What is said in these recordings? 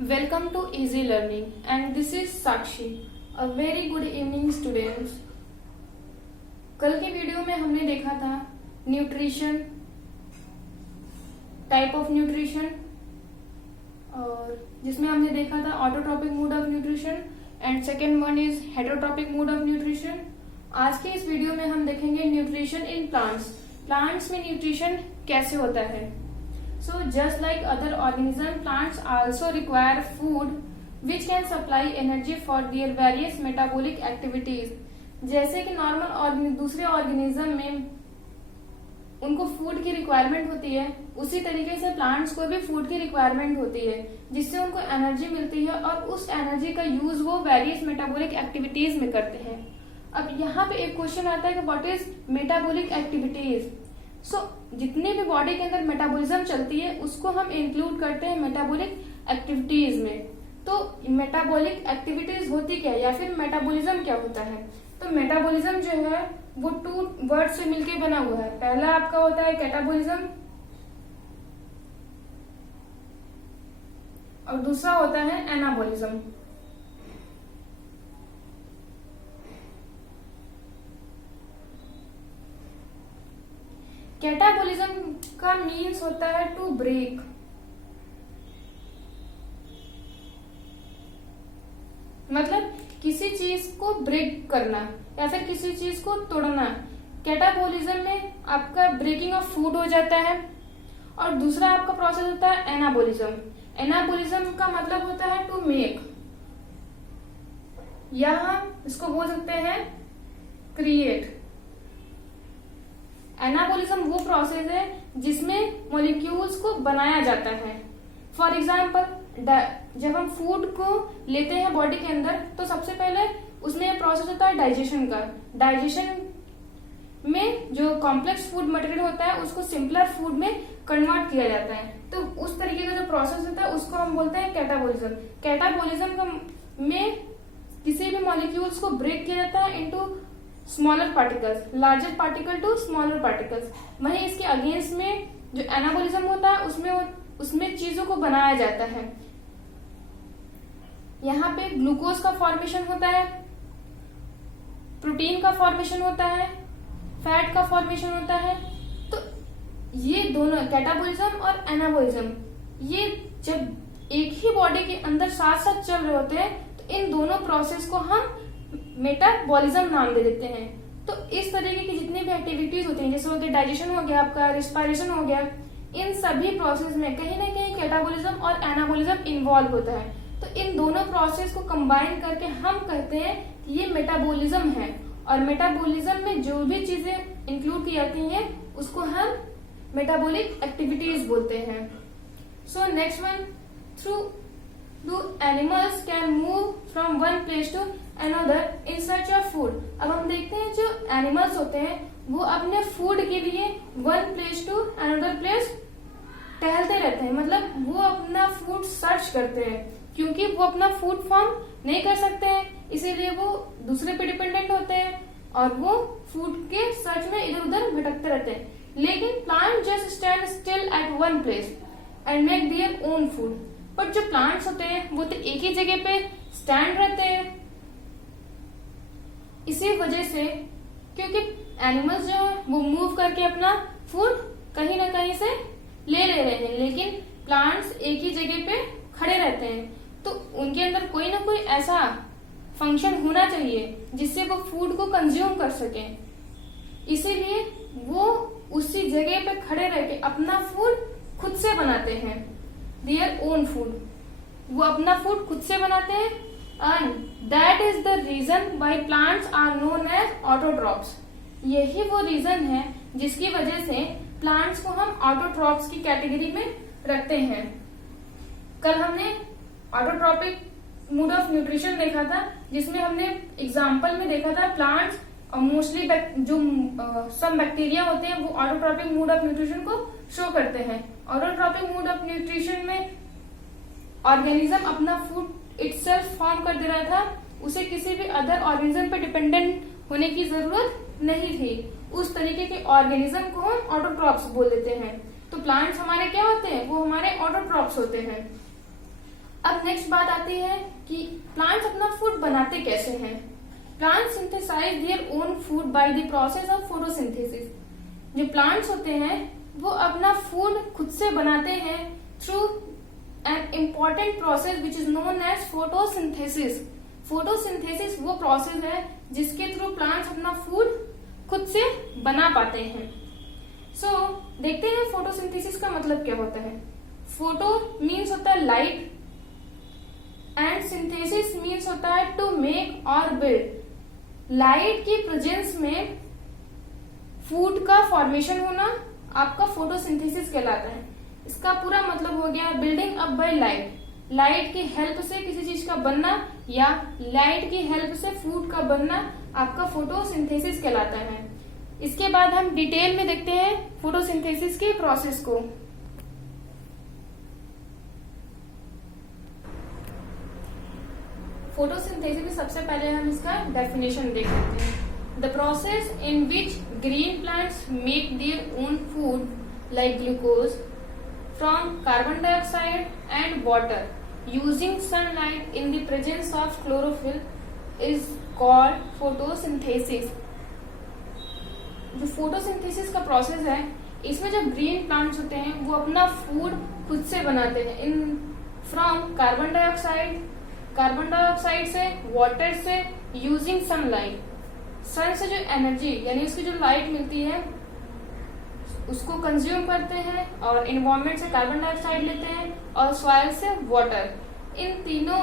Welcome to Easy Learning and this is Sakshi. A very good evening students. कल के video में हमने देखा था न्यूट्रिशन, टाइप ऑफ न्यूट्रिशन, और जिसमें हमने देखा था autotrophic mode of nutrition and second one is heterotrophic mode of nutrition. आज के इस वीडियो में हम देखेंगे न्यूट्रिशन इन प्लांट्स. प्लांट्स में न्यूट्रिशन कैसे होता है. So just like other organisms, plants also require food which can supply energy for their various metabolic activities. जैसे कि नॉर्मल दूसरे ऑर्गेनिज्म में उनको फूड की रिक्वायरमेंट होती है, उसी तरीके से प्लांट्स को भी फूड की रिक्वायरमेंट होती है जिससे उनको एनर्जी मिलती है और उस एनर्जी का यूज वो वेरियस मेटाबॉलिक एक्टिविटीज में करते हैं. अब यहाँ पे एक क्वेश्चन आता है कि व्हाट इज मेटाबॉलिक एक्टिविटीज. जितने भी बॉडी के अंदर मेटाबॉलिज्म चलती है उसको हम इंक्लूड करते हैं मेटाबॉलिक एक्टिविटीज में. तो मेटाबॉलिक एक्टिविटीज होती क्या है या फिर मेटाबॉलिज्म क्या होता है. तो मेटाबॉलिज्म जो है वो टू वर्ड से मिलकर बना हुआ है. पहला आपका होता है कैटाबॉलिज्म और दूसरा होता है एनाबॉलिज्म. कैटाबॉलिज्म का मीन्स होता है टू ब्रेक. मतलब किसी चीज को ब्रेक करना या फिर किसी चीज को तोड़ना. कैटाबॉलिज्म में आपका ब्रेकिंग ऑफ फूड हो जाता है. और दूसरा आपका प्रोसेस होता है एनाबॉलिज्म. एनाबॉलिज्म का मतलब होता है टू मेक, या हम इसको बोल सकते हैं क्रिएट. एनाबॉलिज्म वो प्रोसेस है जिसमें मॉलिक्यूल्स को बनाया जाता है. फॉर एग्जाम्पल जब हम फूड को लेते हैं बॉडी के अंदर तो सबसे पहले उसमें प्रोसेस होता है डाइजेशन का. डाइजेशन में जो कॉम्प्लेक्स फूड मटेरियल होता है उसको सिंपलर फूड में कन्वर्ट किया जाता है. तो उस तरीके का जो प्रोसेस होता है उसको हम बोलते हैं कैटाबॉलिज्म. कैटाबॉलिज्म में किसी भी मॉलिक्यूल्स को ब्रेक किया जाता है into smaller particles, larger particle to smaller particles. वहीं इसके अगेंस्ट में जो एनाबॉलिज्म होता है उसमें चीजों को बनाया जाता है. यहाँ पे ग्लूकोज का फॉर्मेशन होता है, प्रोटीन का फॉर्मेशन होता है, फैट का फॉर्मेशन होता है. तो ये दोनों कैटाबॉलिज्म और एनाबॉलिज्म ये जब एक ही बॉडी के अंदर साथ साथ चल रहे होते हैं तो इन दोनों प्रोसेस को हम मेटाबॉलिज्म नाम दे देते हैं. तो इस तरीके की जितनी भी एक्टिविटीज होती हैं जैसे हो गया डाइजेशन हो गया, आपका रेस्पिरेशन हो गया, इन सभी प्रोसेस में कहीं ना कहीं कैटाबॉलिज्म और एनाबॉलिज्म इन्वॉल्व होता है. तो इन दोनों प्रोसेस को कंबाइन करके हम कहते हैं कि ये मेटाबॉलिज्म है. और मेटाबॉलिज्म में जो भी चीजें इंक्लूड की जाती हैं उसको हम मेटाबॉलिक एक्टिविटीज बोलते हैं. So next one, through Do animals can move from one place to another in search of food. अब हम देखते हैं जो एनिमल्स होते हैं वो अपने फूड के लिए one place to another place टहलते रहते हैं. मतलब वो अपना फूड सर्च करते हैं क्योंकि वो अपना फूड फॉर्म नहीं कर सकते हैं, इसीलिए वो दूसरे पे डिपेंडेंट होते हैं और वो फूड के सर्च में इधर उधर भटकते रहते हैं. लेकिन plant just stand still at one place and make their own food. But जो प्लांट्स होते हैं वो तो एक ही जगह पे स्टैंड रहते हैं. इसी वजह से क्योंकि एनिमल्स जो है वो मूव करके अपना फूड कहीं ना कहीं से ले रहे हैं, लेकिन प्लांट्स एक ही जगह पे खड़े रहते हैं. तो उनके अंदर कोई ना कोई ऐसा फंक्शन होना चाहिए जिससे वो फूड को कंज्यूम कर सके. इसीलिए वो उसी जगह पे खड़े रह के अपना फूड खुद से बनाते हैं. Their own food. वो अपना फूड खुद से बनाते हैं and that is the reason why plants are known as autotrophs. यही वो रीजन है जिसकी वजह से प्लांट्स को हम ऑटोट्रॉप्स की कैटेगरी में रखते हैं. कल हमने ऑटोट्रॉपिक मोड ऑफ न्यूट्रिशन देखा था जिसमें हमने एग्जाम्पल में देखा था प्लांट्स मोस्टली जो सम बैक्टीरिया होते हैं वो ऑटोट्रॉपिक मोड ऑफ न्यूट्रिशन को शो करते हैं. ऑटोट्रॉपिक मोड ऑफ न्यूट्रिशन में ऑर्गेनिज्म अपना फूड इटसेल्फ फॉर्म कर दे रहा था, उसे किसी भी अदर ऑर्गेनिज्म पे डिपेंडेंट होने की जरूरत नहीं थी. उस तरीके के ऑर्गेनिज्म को हम ऑटोट्रॉप्स बोल देते हैं. तो प्लांट्स हमारे क्या होते हैं, वो हमारे ऑटोट्रॉप्स होते हैं. अब अब नेक्स्ट बात आती है कि प्लांट्स अपना फूड बनाते कैसे हैं। Plants synthesize their own food by the process of photosynthesis. जो प्लांट्स होते हैं वो अपना फूड खुद से बनाते हैं through an important process which is known as photosynthesis. Photosynthesis वो प्रोसेस है जिसके थ्रू प्लांट्स अपना फूड खुद से बना पाते हैं। देखते हैं फोटोसिंथेसिस का मतलब क्या होता है। फोटो मीन्स होता है लाइट एंड सिंथेसिस मीन्स होता है टू मेक और बिल्ड। लाइट की प्रेजेंस में फूड का फॉर्मेशन होना आपका फोटोसिंथेसिस कहलाता है। इसका पूरा मतलब हो गया building up by light. Light की हेल्प से किसी चीज का बनना या लाइट की हेल्प से फूड का बनना आपका फोटोसिंथेसिस कहलाता है। इसके बाद हम डिटेल में देखते हैं फोटोसिंथेसिस के प्रोसेस को। फोटोसिंथेसिस में सबसे पहले हम इसका डेफिनेशन देख लेते हैं। The process in which green plants make their own food like glucose from carbon dioxide and water using sunlight in the presence of chlorophyll is called photosynthesis. जो फोटोसिंथेसिस का प्रोसेस है इसमें जो ग्रीन प्लांट्स होते हैं वो अपना food खुद से बनाते हैं इन फ्रॉम कार्बन डाइऑक्साइड से, वाटर से, यूजिंग सनलाइट। सन से जो एनर्जी यानी उसकी जो लाइट मिलती है उसको कंज्यूम करते हैं और इन्वायरमेंट से कार्बन डाइऑक्साइड लेते हैं और सॉइल से वाटर। इन तीनों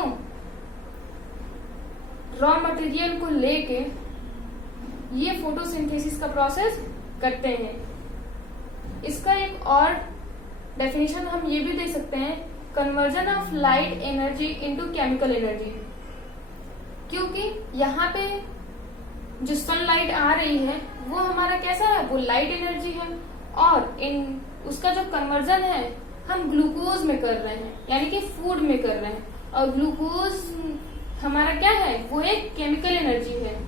रॉ मटेरियल को लेके ये फोटोसिंथेसिस का प्रोसेस करते हैं। इसका एक और डेफिनेशन हम ये भी दे सकते हैं, conversion of light energy into chemical energy. क्योंकि यहाँ पे जो सनलाइट आ रही है वो हमारा कैसा है, वो लाइट एनर्जी है और उसका जो कन्वर्जन है हम ग्लूकोज में कर रहे हैं यानी कि फूड में कर रहे हैं और ग्लूकोज हमारा क्या है, वो एक केमिकल एनर्जी है।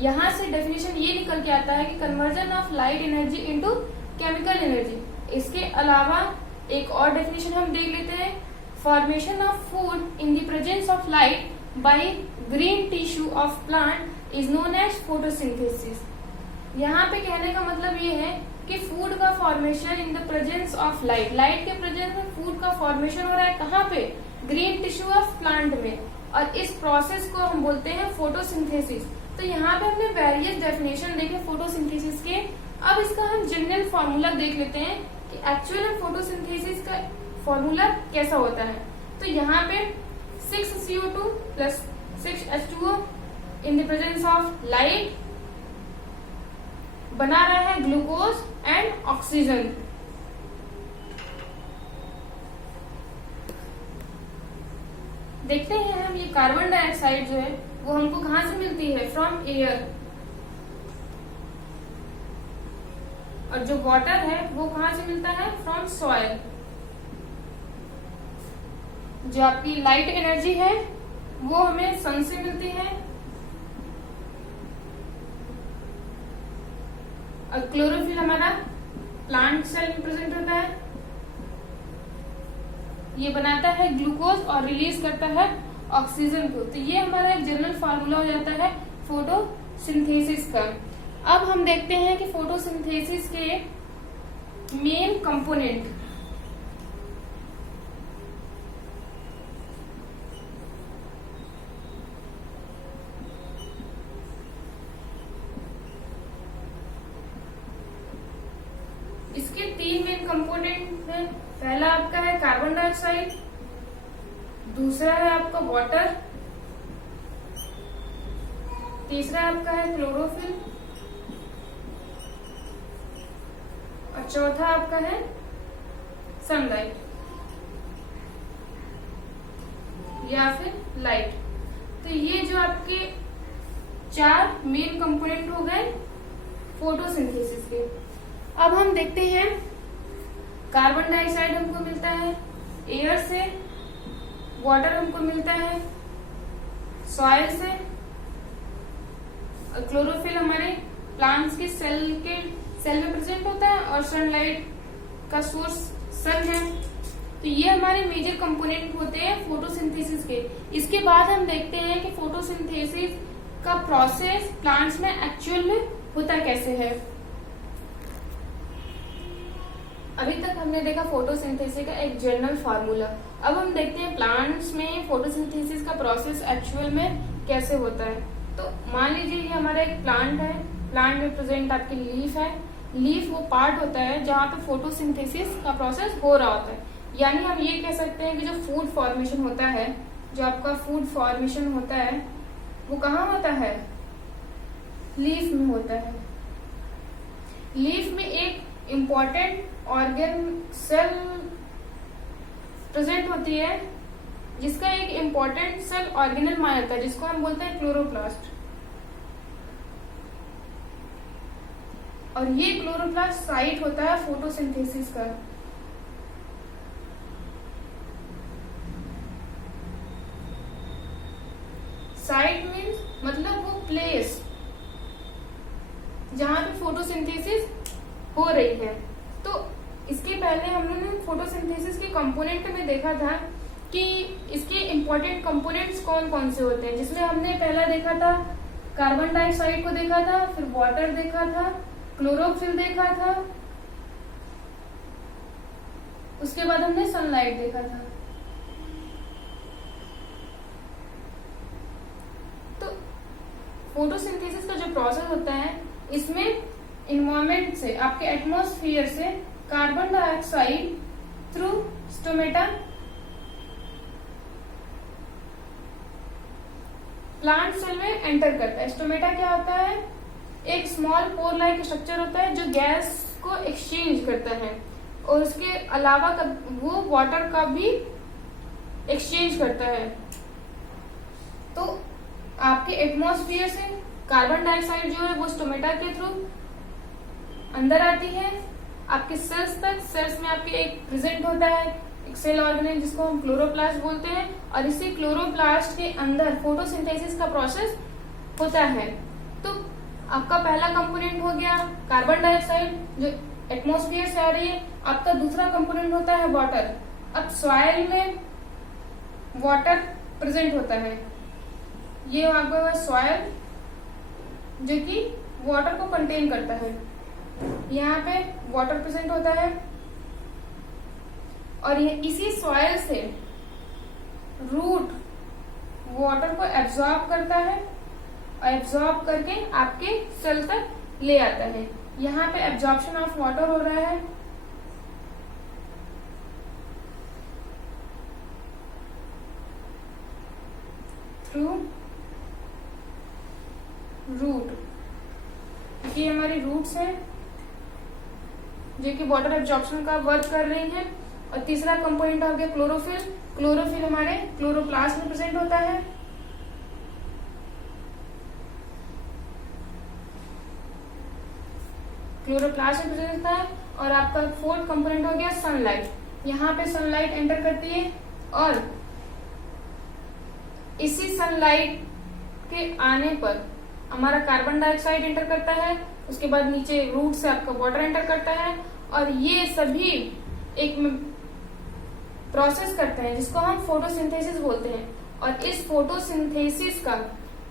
यहाँ से डेफिनेशन ये निकल के आता है कि conversion of light energy into chemical energy. इसके अलावा एक और डेफिनेशन हम देख लेते हैं, formation of food in the presence of light by green tissue of plant is known as photosynthesis. यहाँ पे कहने का मतलब ये है कि फूड का formation in the presence of light, light के प्रेजेंस में फूड का फॉर्मेशन हो रहा है कहाँ पे, ग्रीन टिश्यू ऑफ प्लांट में, और इस प्रोसेस को हम बोलते हैं फोटोसिंथेसिस। तो यहाँ पे हमने वेरियस डेफिनेशन देखे फोटोसिंथेसिस के। अब इसका हम जनरल फॉर्मूला देख लेते हैं कि एक्चुअल में फोटोसिंथेसिस का फॉर्मूला कैसा होता है। तो यहाँ पे 6CO2 plus 6H2O in the presence of light बना रहा है ग्लूकोज एंड ऑक्सीजन। देखते हैं हम ये कार्बन डाइऑक्साइड जो है वो हमको कहाँ से मिलती है, फ्रॉम एयर, और जो वाटर है वो कहाँ से मिलता है, फ्रॉम सॉइल। जो आपकी लाइट एनर्जी है वो हमें सन से मिलती है और क्लोरोफिल हमारा प्लांट सेल में प्रेजेंट होता है, ये बनाता है ग्लूकोज और रिलीज करता है ऑक्सीजन को। तो ये हमारा एक जनरल फार्मूला हो जाता है फोटोसिंथेसिस का। अब हम देखते हैं कि फोटोसिंथेसिस के मेन कंपोनेंट। इसके 3 मेन कंपोनेंट हैं। पहला आपका है कार्बन डाइऑक्साइड, दूसरा है आपका वाटर, तीसरा आपका है क्लोरोफिल और चौथा आपका है सनलाइट या फिर लाइट। तो ये जो आपके 4 मेन कंपोनेंट हो गए फोटोसिंथेसिस के। अब हम देखते हैं कार्बन डाइऑक्साइड हमको मिलता है एयर से, वाटर हमको मिलता है सॉइल से, और क्लोरोफिल हमारे प्लांट्स के सेल में प्रेजेंट होता है और सनलाइट का सोर्स सन है। तो ये हमारे मेजर कंपोनेंट होते हैं फोटोसिंथेसिस के। इसके बाद हम देखते हैं कि फोटोसिंथेसिस का प्रोसेस प्लांट्स में एक्चुअल में होता कैसे है। अभी तक हमने देखा फोटोसिंथेसिस का एक जनरल फार्मूला। अब हम देखते हैं प्लांट्स में फोटोसिंथेसिस का प्रोसेस एक्चुअल में कैसे होता है। तो मान लीजिए ये हमारा एक प्लांट है, प्लांट में प्रेजेंट आपकी लीफ है। लीफ वो पार्ट होता है जहाँ पे फोटोसिंथेसिस का प्रोसेस हो रहा होता है। यानी हम ये कह सकते हैं कि जो फूड फॉर्मेशन होता है, जो आपका फूड फॉर्मेशन होता है वो कहाँ होता है, लीफ में होता है। लीफ में एक इम्पॉर्टेंट ऑर्गन सेल प्रेजेंट होती है, जिसका एक इम्पॉर्टेंट सेल ऑर्गेनल माना जाता है, जिसको हम बोलते हैं क्लोरोप्लास्ट। और ये क्लोरोप्लास्ट साइट होता है फोटोसिंथेसिस का। साइट मीन्स मतलब वो प्लेस जहां पे फोटोसिंथेसिस हो रही है। तो इसके पहले हम लोगों ने फोटोसिंथेसिस के कंपोनेंट में देखा था कि इसके इम्पोर्टेंट कंपोनेंट्स कौन कौन से होते हैं, जिसमें हमने पहला देखा था कार्बन डाइऑक्साइड को देखा था, फिर वाटर देखा था, क्लोरोफिल देखा था, उसके बाद हमने सनलाइट देखा था। तो फोटोसिंथेसिस का जो प्रोसेस होता है, इसमें इन्वायरमेंट से, आपके एटमॉस्फेयर से carbon dioxide through stomata plant cell में एंटर करता है। स्टोमेटा क्या होता है, एक स्मॉल पोर लाइक स्ट्रक्चर होता है जो गैस को एक्सचेंज करता है, और उसके अलावा वो वाटर का भी एक्सचेंज करता है। तो आपके एटमॉस्फेयर से कार्बन डाइऑक्साइड जो है वो स्टोमेटा के थ्रू अंदर आती है आपके सेल्स तक। सेल्स में आपके एक प्रेजेंट होता है एक सेल ऑर्गेनेल जिसको हम क्लोरोप्लास्ट बोलते हैं, और इसी क्लोरोप्लास्ट के अंदर फोटोसिंथेसिस का प्रोसेस होता है। तो आपका पहला कंपोनेंट हो गया कार्बन डाइऑक्साइड जो एटमॉस्फेयर से आ रही है। आपका दूसरा कंपोनेंट होता है वाटर। अब सॉइल में वाटर प्रेजेंट होता है, ये आपका सॉइल जो कि वाटर को कंटेन करता है। यहाँ पे वाटर प्रेजेंट होता है, और ये इसी सॉइल से रूट वाटर को एब्जॉर्ब करता है, और एब्जॉर्ब करके आपके सेल तक ले आता है। यहाँ पे एब्जॉर्प्शन ऑफ वाटर हो रहा है, थ्रू रूट। ये हमारी रूट्स हैं जो कि वाटर एब्जॉर्प्शन का वर्क कर रही हैं। और तीसरा कंपोनेंट हो गया क्लोरोफिल। क्लोरोफिल हमारे क्लोरोप्लास्ट में प्रेजेंट होता है। क्लोरोप्लास्ट में प्रेजेंट होता है। और आपका फोर्थ कंपोनेंट हो गया सनलाइट। यहाँ पे सनलाइट एंटर करती है, और इसी सनलाइट के आने पर हमारा कार्बन डाइऑक्साइड एंटर करता है, उसके बाद नीचे रूट से आपका वाटर एंटर करता है, और ये सभी एक प्रोसेस करते हैं जिसको हम फोटोसिंथेसिस बोलते हैं। और इस फोटोसिंथेसिस का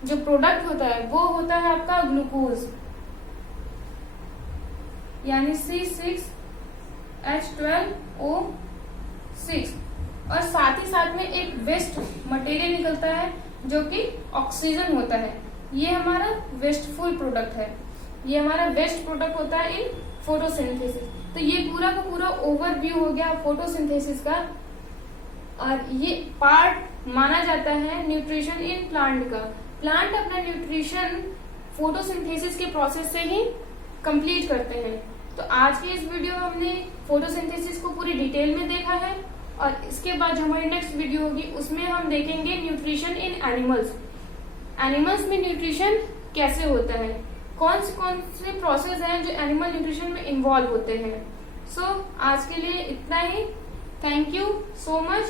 जो प्रोडक्ट होता है वो होता है आपका ग्लूकोज, यानी C6H12O6। और साथ ही साथ में एक वेस्ट मटेरियल निकलता है जो कि ऑक्सीजन होता है। ये हमारा वेस्टफुल प्रोडक्ट है, ये हमारा वेस्ट प्रोडक्ट होता है इन फोटोसिंथेसिस। तो ये पूरा का पूरा ओवरव्यू हो गया फोटोसिंथेसिस का। और ये पार्ट माना जाता है न्यूट्रिशन इन प्लांट का। प्लांट अपना न्यूट्रिशन फोटोसिंथेसिस के प्रोसेस से ही कंप्लीट करते हैं। तो आज की इस वीडियो में हमने फोटोसिंथेसिस को पूरी डिटेल में देखा है, और इसके बाद जो हमारी नेक्स्ट वीडियो होगी उसमें हम देखेंगे न्यूट्रिशन इन एनिमल्स। एनिमल्स में न्यूट्रिशन कैसे होता है, कौन से प्रोसेस हैं जो एनिमल न्यूट्रिशन में इन्वॉल्व होते हैं। सो आज के लिए इतना ही। Thank you so much.